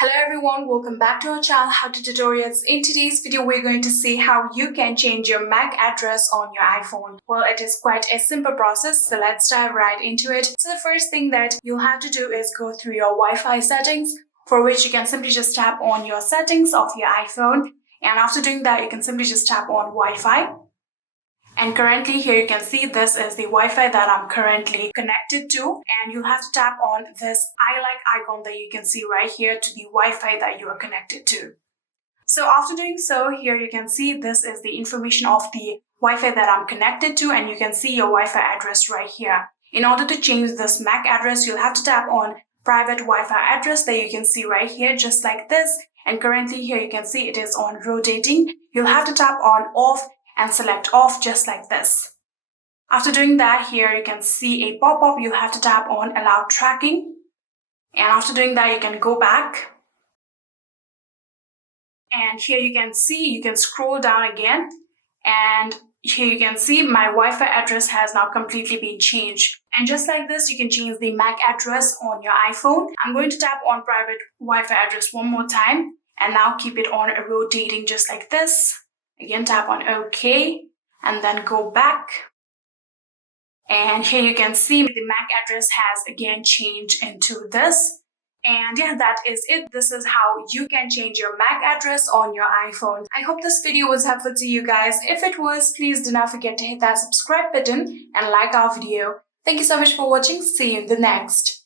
Hello everyone, welcome back to our channel How to Tutorials. In today's video, we're going to see how you can change your MAC address on your iPhone. Well, it is quite a simple process, so let's dive right into it. So the first thing that you'll have to do is go through your Wi-Fi settings, for which you can simply just tap on your settings of your iPhone. And after doing that, you can simply just tap on Wi-Fi. And currently here you can see this is the Wi-Fi that I'm currently connected to, and you'll have to tap on this I like icon that you can see right here to the Wi-Fi that you are connected to. So after doing so, here you can see this is the information of the Wi-Fi that I'm connected to, and you can see your Wi-Fi address right here. In order to change this MAC address, you'll have to tap on private Wi-Fi address that you can see right here, just like this. And currently here you can see it is on rotating. You'll have to tap on off and select off just like this. After doing that, here you can see a pop-up. You'll have to tap on allow tracking. And after doing that, you can go back. And here you can see, you can scroll down again. And here you can see my Wi-Fi address has now completely been changed. And just like this, you can change the MAC address on your iPhone. I'm going to tap on private Wi-Fi address one more time. And now keep it on rotating just like this. Again, tap on OK and then go back. And here you can see the MAC address has again changed into this. And yeah, that is it. This is how you can change your MAC address on your iPhone. I hope this video was helpful to you guys. If it was, please do not forget to hit that subscribe button and like our video. Thank you so much for watching. See you in the next.